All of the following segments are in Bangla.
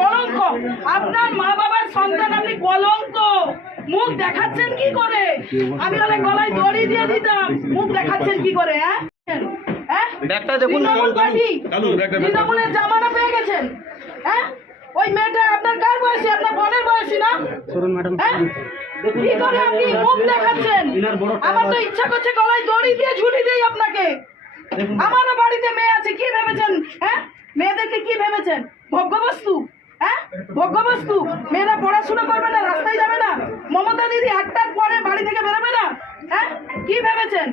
কলঙ্ক। আপনার মা বাবার সন্তান, আপনি কলঙ্ক। মুখ দেখাচ্ছেন কি করে? আমি হলে গলায় দড়ি দিয়ে দিতাম। মুখ দেখাচ্ছেন কি করে? তৃণমূলের জামানা পেয়ে গেছেন। ওই মেয়েটা আপনার কার বয়সী? আপনার বোনের বয়সী না? কি করে আপনি মুখ দেখাচ্ছেন? আমার তো ইচ্ছা করছে গলায় দড়ি দিয়ে ঝুলি দেই আপনাকে। আমারও বাড়িতে মেয়ে আছে। কি ভেবেছেন? মেয়েদেরকে কি ভেবেছেন? ভোগ্যবস্তু? ভোগ্যবস্তু? মেয়েরা পড়াশোনা করবে না, রাস্তায় যাবে না, মমতা দিদি একটার পরে বাড়ি থেকে বেরোবে না? কি ভেবেছেন?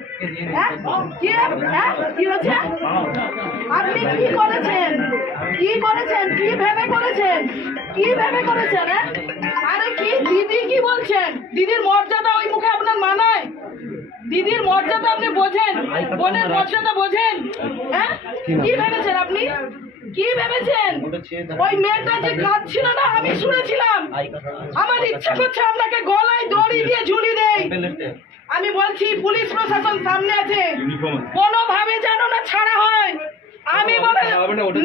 কি হচ্ছে? আপনি কি করেছেন? কি করেছেন? কি ভেবে করেছেন? কি ভেবে করেছেন? আরে কি দিদি কি বলছেন? দিদির মর্যাদা ওই মুখে আপনার মানায়? দিদির মর্যাদা আপনি বোঝেন? বোনের মর্যাদা বোঝেন? কি ভেবেছেন আপনি? কি ভেবেছেন? ওই মেয়েটা যে কাঁদছিল না, আমি শুনেছিলাম। আমার ইচ্ছা করছে আপনাকে গলায় দড়ি দিয়ে ঝুলি দেই। আমি বলছি পুলিশ প্রশাসন সামনে আছে, কোনোভাবে যেন না ছাড়া হয়। আমি বলে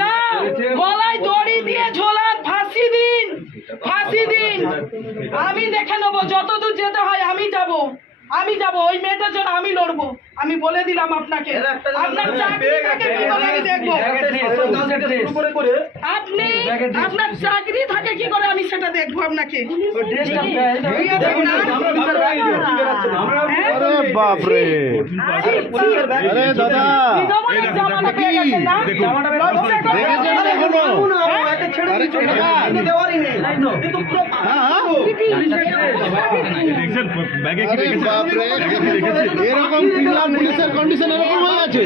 না, গলায় দড়ি দিয়ে ঝোলান, ফাঁসি দিন, ফাঁসি দিন। আমি দেখে নেবো, যতদূর যেতে হয় আমি যাব। ওই মেয়েটার জন্য আমি লড়বো। আমি বলে দিলাম আপনাকে। আপনার চাকরি থাকে কি করে আমি দেখবো? আপনার চাকরি থাকে কি করে আমি সেটা দেখবো আপনাকে। বাপরে, আরে দাদা জামাটা পেয়ে গেছেন না? এরকম পুলিশের কন্ডিশন এরকম হয়ে আছে।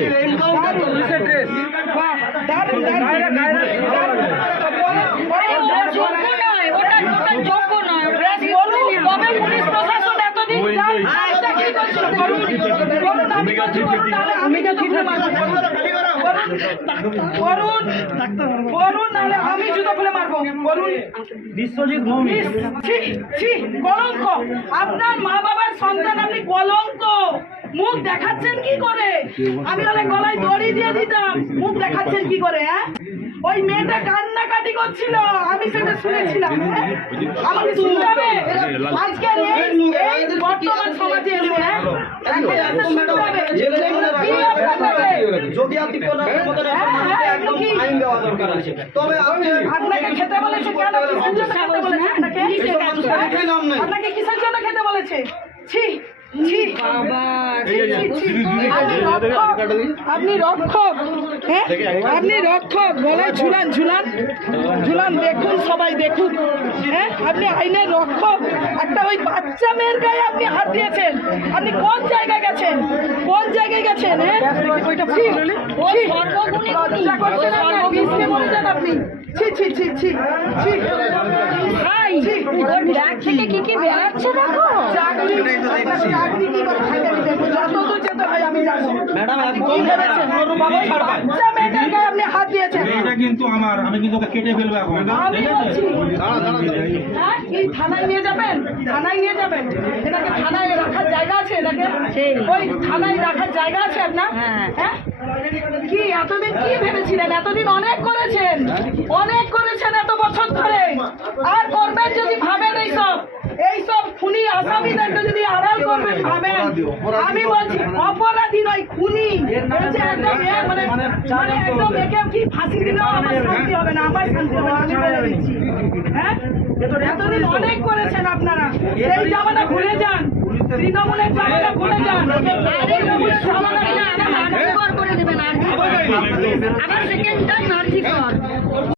আমি জুতো খুলে মারবো। বিশ্বজিৎ কলঙ্ক। আপনার মা বাবার সন্তান, আপনি কলঙ্ক। মুখ দেখাচ্ছেন কি করে? আমি হলে গলায় দড়ি দিয়ে দিতাম। মুখ দেখাচ্ছেন কি করে? ওই মেয়েটা কান্নাকাটি করছিল, আমি সেটা শুনেছিলাম। আমাকে শুনতে হবে আজকের এই বর্তমান সমাজে। আপনাকে খেতে বলেছে কেন? আপনাকে কিসের জন্য খেতে বলেছে? আপনি রক্ষক, আপনি রক্ষক। গলায় ঝুলান, দেখুন, সবাই দেখুন। আপনি আইনের রক্ষক। একটা ওই বাচ্চা মেয়ের গায়ে আপনি হাত দিয়েছেন। আপনি কোন জায়গায় গেছেন? কোন জায়গায় গেছেন? লজ্জা করছেন আপনি? থেকে কি কি বেরোচ্ছে দেখো। আপনি হাত দিয়েছেন। এটা কিন্তু আমার, আমি কিন্তু ওকে কেটে ফেলবো এখন। থানায় নিয়ে যাবেন, থানায় নিয়ে যাবেন। এটাকে থানায় রাখার জায়গা আছে? এটাকে ওই থানায় রাখার জায়গা আছে আপনার? কি এতদিন কি ভেবেছিলেন? এতদিন অনেক করেছেন এত বছর ধরে। আর করবেন যদি ভাবেন এইসব খুনি আসামিদেরকে যদি আড়াল করবেন ভাবেন। আমি বলছি অপরাধী নয়, খুনি। একদম একে কি ফাঁসি দিলেও আমার শান্তি হবে না, আমার শান্তি হবে না, আমি বলে দিচ্ছি। এতদিন অনেক করেছেন আপনারা। সেই জামানা ভুলে যান, তৃণমূলের জামানা ভুলে যান। করে দেবেন। আবার সেকেন্ড টাইম